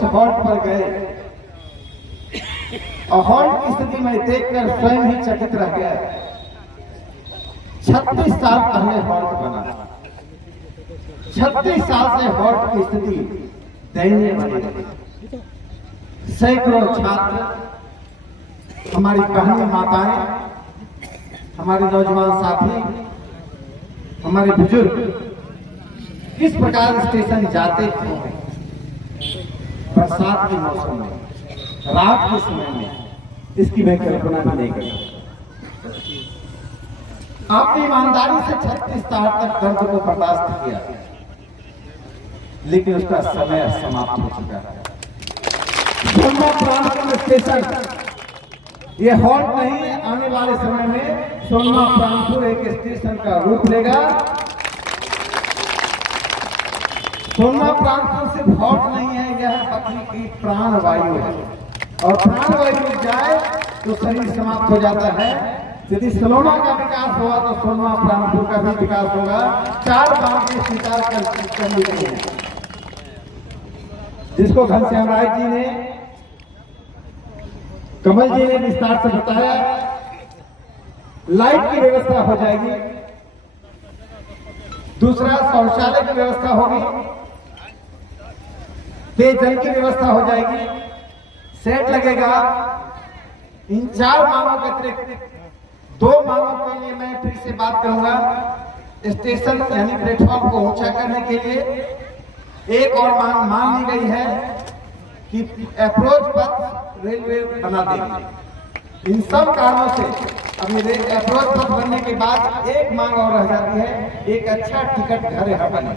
विपक्ष हॉल्ट पर गए और हॉल्ट की स्थिति में देखकर स्वयं ही चकित रह गया। 36 साल पहले हॉल्ट बना, 36 साल से हॉल्ट की स्थिति दयनीय बनी रही। सैकड़ों छात्र, हमारी बहनें माताएं, हमारे नौजवान साथी, हमारे बुजुर्ग किस प्रकार स्टेशन जाते थे बरसात के मौसम में, रात के समय में, इसकी मैं कल्पना भी नहीं कर सकता। आपने ईमानदारी से 36 साल तक दर्द को बर्दाश्त किया, लेकिन उसका समय समाप्त हो चुका है। सोनमा प्राणपुर स्टेशन ये हॉल्ट नहीं, आने वाले समय में सोनमा प्राणपुर एक स्टेशन का रूप लेगा। सोनमा प्राणपुर सिर्फ हॉल्ट नहीं है, यह पृथ्वी की प्राणवायु है, और प्राणवायु मिल जाए तो शरीर समाप्त हो जाता है। यदि सलोना का विकास हुआ तो सोनमा प्राणपुर का भी विकास होगा। 4 बात ये स्वीकार कर ली गई है, जिसको घनश्याम राय जी ने, कमल जी ने विस्तार से बताया। लाइट की व्यवस्था हो जाएगी, दूसरा शौचालय की व्यवस्था होगी, पेयजल की व्यवस्था हो जाएगी, सेट लगेगा। इन 4 मांगों के अतिरिक्त 2 मांगों के लिए मैं फिर से बात करूंगा। स्टेशन यानी प्लेटफॉर्म को ऊंचा करने के लिए एक और मांग मान ली गई है कि अप्रोच पथ रेलवे बना देगी। इन सब कारणों से अब ये अप्रोच पथ बनने के बाद एक मांग और रह जाती है, एक अच्छा टिकट घर यहाँ बने,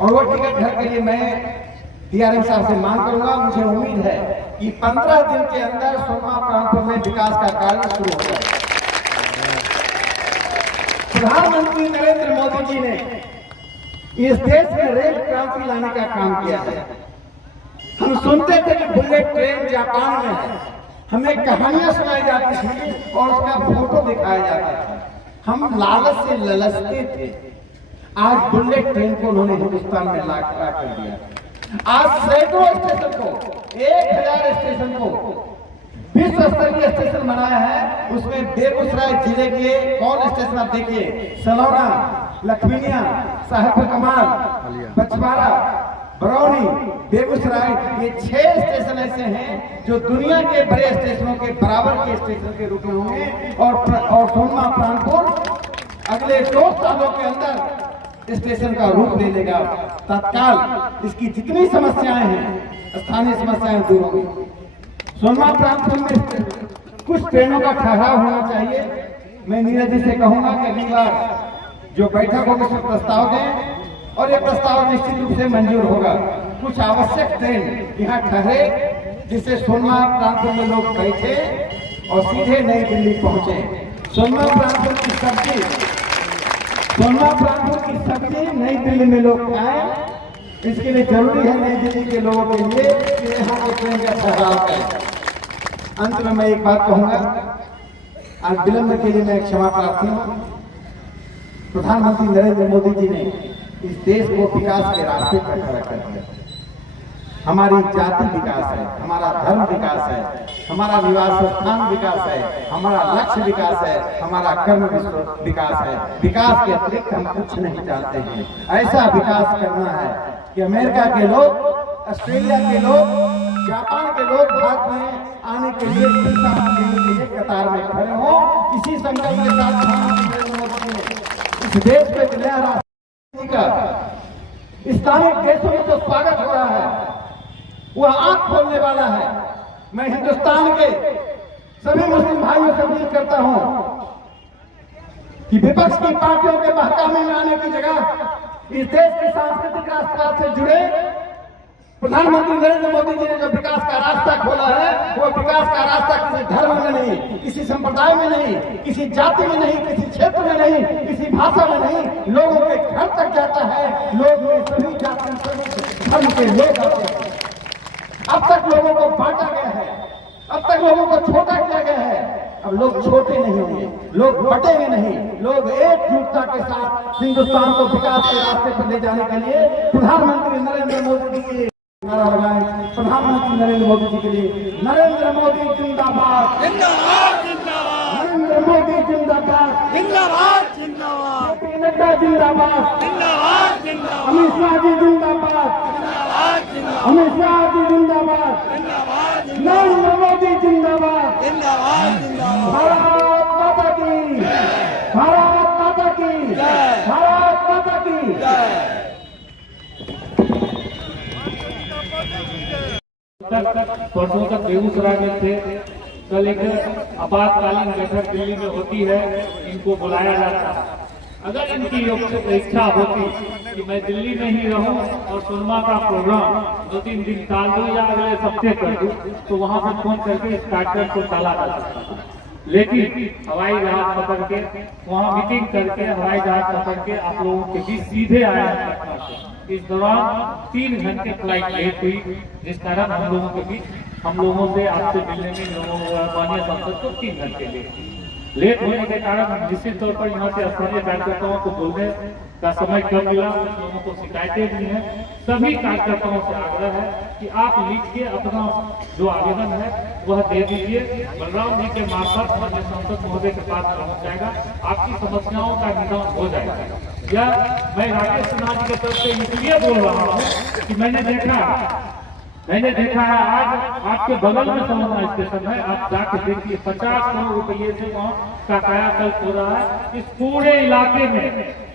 और वो टिकट घर के लिए मैं डीआरएम साहब से मांग करूंगा। मुझे उम्मीद है कि 15 दिन के अंदर सोनमा प्राणपुर में विकास का कार्य शुरू हो जाएगा। प्रधानमंत्री नरेंद्र मोदी जी ने इस देश में रेल क्रांति लाने का काम किया है। हम सुनते थे कि बुलेट ट्रेन जापान में है, हमें कहानियां सुनाई जाती थी और उसका फोटो दिखाया जाता था। हम लालच से ललचते थे। आज बुलेट ट्रेन को उन्होंने हिंदुस्तान में ला कर दिया। आज सैकड़ों स्टेशन को, 1000 स्टेशन को विश्व स्तरीय स्टेशन बनाया है। उसमें बेगूसराय जिले के कौन स्टेशन आप देखिए, सलौना, लखमीनिया, साहेबपुर कमाल, बछवाड़ा, बरौनी, बेगूसराय, ये 6 स्टेशन ऐसे हैं जो दुनिया के बड़े स्टेशनों के बराबर के स्टेशन के रूप में होंगे। और सोनमा प्राणपुर अगले 2 सालों के अंदर स्टेशन का रूप ले लेगा। तत्काल इसकी जितनी समस्याएं हैं, स्थानीय समस्याएं दूर होंगी। सोनमा प्राणपुर में कुछ ट्रेनों का ठहराव होना चाहिए। मैं नीरज जी से कहूंगा कि अगली बार जो बैठक होगी उसमें प्रस्ताव दें, और ये प्रस्ताव निश्चित रूप से मंजूर होगा। कुछ आवश्यक ट्रेन यहाँ ठहरे, जिससे सोनमा प्राणपुर में लोग बैठे और सीधे नई दिल्ली पहुंचे। सोनमा प्राणपुर की सब्जी नई दिल्ली में लोग खाएं। इसके लिए जरूरी है नई दिल्ली के लोगों के लिए कि यहाँ के ट्रेन का ठहराव करें। अंत में मैं एक बात कहूंगा, आज विलंब के लिए मैं क्षमा प्रार्थी हूँ। प्रधानमंत्री नरेंद्र मोदी जी ने इस देश को विकास के रास्ते पर खड़ा कर दिया। हमारी जाति विकास है, हमारा धर्म विकास है, हमारा निवास स्थान विकास है, हमारा लक्ष्य विकास है, हमारा कर्म विकास है। विकास के अतिरिक्त हम कुछ नहीं चाहते हैं। ऐसा विकास करना है कि अमेरिका के लोग, ऑस्ट्रेलिया के लोग, जापान के लोग भारत में आने के लिए कतार में खड़े हों। इसी संकल्प के साथ इस देश में नया राष्ट्र का इस्लामिक देशों में जो स्वागत हो रहा है वह आंख खोलने वाला है। मैं हिंदुस्तान के सभी मुस्लिम भाइयों से अपील करता हूं कि विपक्ष की पार्टियों के बहकावे में आने की जगह इस देश के सांस्कृतिक राष्ट्र से जुड़े प्रधानमंत्री नरेंद्र मोदी जी ने जो विकास का रास्ता खोला है, वो विकास का रास्ता किसी धर्म में नहीं, किसी संप्रदाय में नहीं, किसी जाति में नहीं, किसी क्षेत्र में नहीं, किसी भाषा में नहीं, लोगों के घर तक जाता है। लोग में सभी जाति धर्म के लोग आते हैं। अब तक लोगों को बांटा गया है, अब तक लोगों को छोटा किया गया है। अब लोग छोटे नहीं होंगे, लोग बटेंगे नहीं, लोग एकजुटता के साथ हिंदुस्तान को विकास के रास्ते पर ले जाने के लिए प्रधानमंत्री नरेंद्र मोदी जी नारा लगाएं प्रधानमंत्री नरेंद्र मोदी जी के लिए। नरेंद्र मोदी जिंदाबाद, जिंदाबाद जिंदाबाद, नरेंद्र मोदी जिंदाबाद, जिंदाबाद जिंदाबाद, जेपी नड्डा जिंदाबाद, जिंदाबाद जिंदाबाद, अमित शाह जी जिंदाबाद, जिंदाबाद जिंदाबाद, अमित शाह जी जिंदाबाद, जिंदाबाद नरेंद्र मोदी जिंदाबाद। जिंदाबाद जिंदाबाद। भारत माता की, भारत माता की, भारत माता की। परसों तक बेगूसराय में थे, कल एक आपातकालीन बैठक दिल्ली में होती है, इनको बुलाया जाता है। अगर इनकी इच्छा होती कि मैं दिल्ली में ही रहूं और सुरमा का प्रोग्राम 2-3 दिन टाल दूं या अगले हफ्ते कर दूं, तो वहां से फोन करके इस कार्यक्रम को टाला जा सकता था। लेकिन हवाई जहाज पकड़ के वहां मीटिंग करके हवाई जहाज पकड़ के आप लोगों के बीच सीधे आया पटना से। इस दौरान 3 घंटे फ्लाइट लेट हुई, जिस कारण हम लोगों के बीच हम लोगों से आपसे मिलने में माननीय सांसद को 3 घंटे लेट होने के कारण निश्चित तौर पर यहाँ से स्थानीय कार्यकर्ताओं को बोलने का समय कम मिला। कुछ लोगों को शिकायतें भी हैं। सभी कार्यकर्ताओं से आग्रह है कि आप लिख के अपना जो आवेदन है वह दे दीजिए। बलराम जी के मार्फत माननीय सांसद महोदय के पास पहुँच जाएगा, आपकी समस्याओं का निदान हो जाएगा। यह मैं राकेश सिन्हा जी की तरफ से इसलिए बोल रहा हूँ कि मैंने देखा है आज आपके बगल में सोलमा स्टेशन है, आप जाके देखिए 50 करोड़ रुपये से वहाँ का कायाकल्प हो रहा है। इस पूरे इलाके में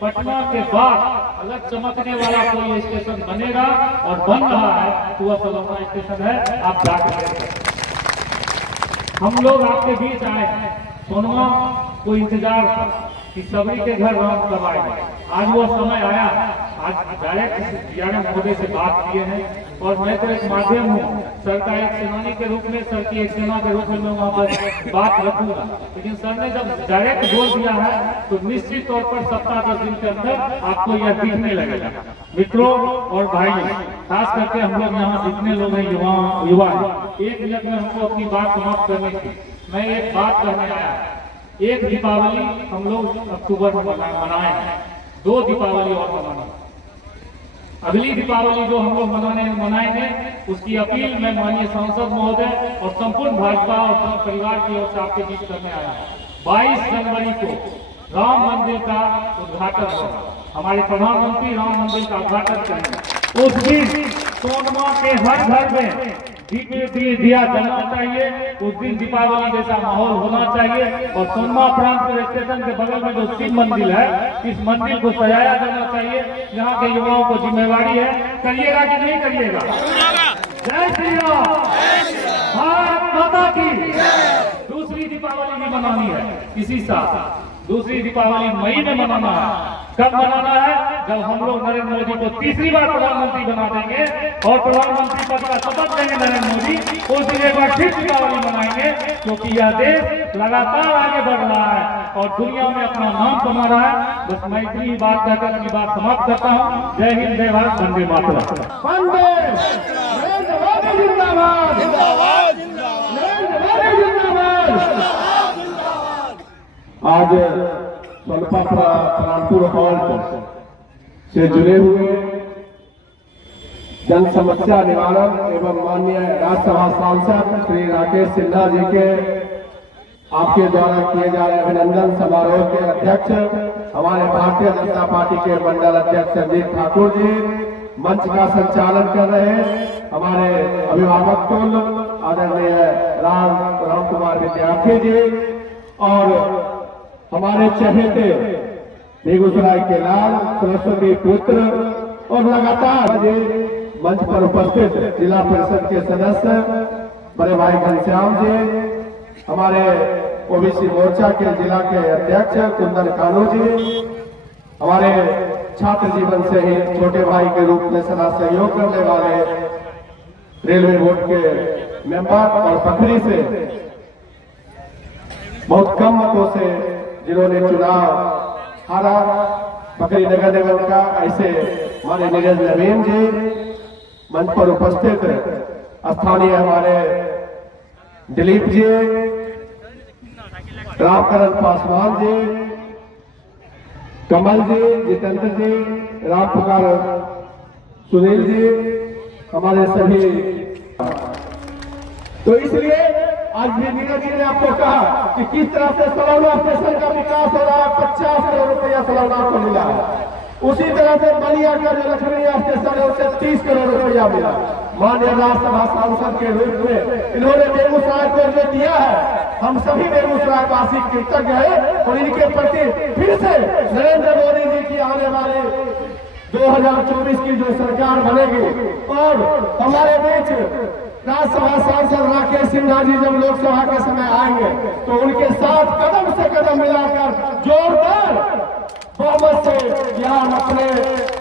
पटना के बाद अलग चमकने वाला कोई स्टेशन बनेगा और बन रहा है तो वह सोलमा स्टेशन है, आप जाके देखिए। हम लोग आपके बीच आए हैं, सोनमा को इंतजार था कि सबरी के घर राम कब आएगा। आज वो समय आया। आज डायरेक्ट डीआरएम महोदय से बात किए हैं और मैं तो एक माध्यम हूँ, सर का एक सेनानी के रूप में, सर की एक सेना के रूप में मैं वहाँ पर बात रखूंगा। लेकिन सर ने जब डायरेक्ट बोल दिया है तो निश्चित तौर पर 7-10 दिन के अंदर आपको यह दिखने लगेगा। मित्रों और भाइयों, खास करके हम लोग यहाँ जितने लोग हैं युवा हैं, 1 मिनट में हमको अपनी बात समाप्त करने की मैं एक बात कहने आया। एक दीपावली हम लोग अक्टूबर में मनाए हैं, 2 दीपावली और मनाएंगे। अगली दीपावली जो हम लोग मनाएंगे उसकी अपील मैं माननीय सांसद महोदय और संपूर्ण भाजपा और परिवार की ओर से आपके बीच करने आया। 22 जनवरी को राम मंदिर का उद्घाटन होगा। हमारे प्रधानमंत्री राम मंदिर का उद्घाटन करेंगे। उस दिन सोनमा के हर घर में दिया जलना चाहिए। उस दिन दीपावली जैसा माहौल होना चाहिए और सोनमा प्रांत स्टेशन के बगल में जो शिव मंदिर है, इस मंदिर को सजाया जाना चाहिए। यहाँ के युवाओं को जिम्मेवारी है, करिएगा कि नहीं करिएगा? जय श्री राम, भारत माता की। दूसरी दीपावली भी मनानी है इसी साल। दूसरी दीपावली मई में मनाना है। कब मनाना है? जब हम लोग नरेंद्र मोदी को तीसरी बार प्रधानमंत्री बना देंगे और प्रधानमंत्री पद का शपथ लेंगे नरेंद्र मोदी, उस दिन एक बार फिर दीपावली मनाएंगे, क्योंकि यह देश लगातार आगे बढ़ रहा है और दुनिया में अपना नाम कमा रहा है। बस मैं इतनी बात कहकर अपनी बात समाप्त करता हूँ। जय हिंद, जय भारत, वंदे मातरम। वंदे नरेंद्र मोदी जिंदाबाद, जिंदाबाद जिंदाबाद, नरेंद्र मोदी जिंदाबाद। आज सोनपा प्राणपुर हॉल्ट से जुड़े हुए जन समस्या निवारण एवं माननीय राज्यसभा सांसद श्री राकेश सिन्हा जी के आपके द्वारा किए जा रहे अभिनंदन समारोह के अध्यक्ष हमारे भारतीय जनता पार्टी के मंडल अध्यक्ष संदीप ठाकुर जी मंच का संचालन कर रहे हैं। हमारे अभिभावक कुल आदरणीय राम कुमार विद्यार्थी जी और हमारे चहेते बेगूसराय के लाल सरस्वती पुत्र और लगातार मंच पर उपस्थित जिला परिषद के सदस्य बड़े भाई घनश्याम जी, हमारे ओबीसी मोर्चा के जिला के अध्यक्ष कुंदन कानू जी, हमारे छात्र जीवन से ही छोटे भाई के रूप में सदा सहयोग करने वाले रेलवे बोर्ड के मेंबर और पखरी से बहुत कम मतों से जिन्होंने चुनाव हारा पखरी नगर निगम का, ऐसे हमारे नीरज नवीन जी, मंच पर उपस्थित स्थानीय हमारे दिलीप जी, रामकरण पासवान जी, कमल जी, जितेंद्र जी, राम पुकार सुनील जी, हमारे सभी। तो इसलिए आज भी नीरज जी ने आपको कहा कि किस तरह से सलौना स्टेशन का विकास हो रहा है, 50 करोड़ रुपया सलौना को मिला है। उसी तरह से बलिया का जो लखनऊ स्टेशन है उसे 30 करोड़ रुपया मिला। माननीय राज्यसभा सांसद के रूप में इन्होंने बेगूसराय को जो दिया है, हम सभी बेगूसराय वासी कृतज्ञ है और इनके प्रति फिर से नरेंद्र मोदी जी की आने वाले 2024 की जो सरकार बनेगी और हमारे बीच राज्यसभा सांसद राकेश सिन्हा जी जब लोकसभा के समय आएंगे तो उनके साथ कदम से कदम मिलाकर जोरदार बहुमत से यहाँ अपने